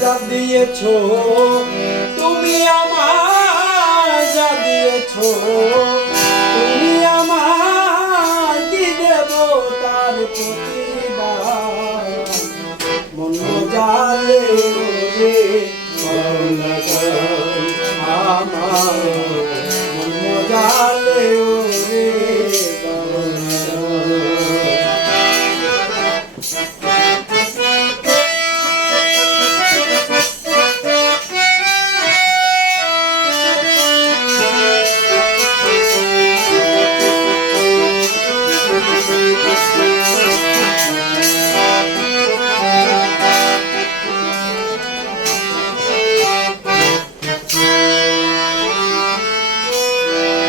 যা দিয়েছো তুমি আমায়, যা দিয়েছো তুমি আমায়, কি দেব তার প্রতিদান। মন জালে রে আমার, মন জালে রে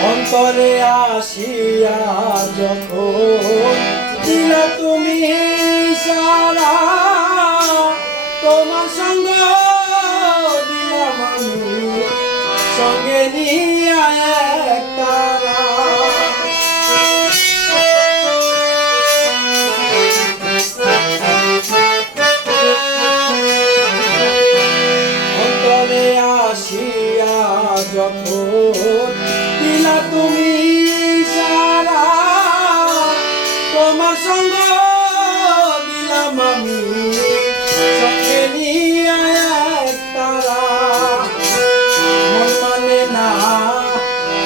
অন্তরে আসিয়া যখন দিলা তুমি সারা, তোমার সঙ্গ দিলাম আমি সঙ্গে নিয়ে এক তারা। অন্তরে আসিয়া যখন দিলা তুমি সারা, তোমার সঙ্গ দিলাম আমি সঙ্গে নিয়ে এক তারা। মন মানে না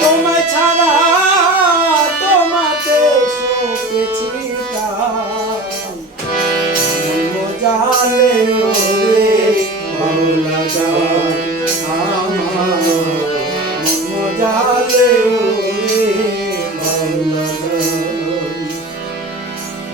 তোমায় ছাড়া, তোমাকে শোকেছি গান। মন জালে রে ভালো লাগা আমার, মন জালে রে ভালো লাগা।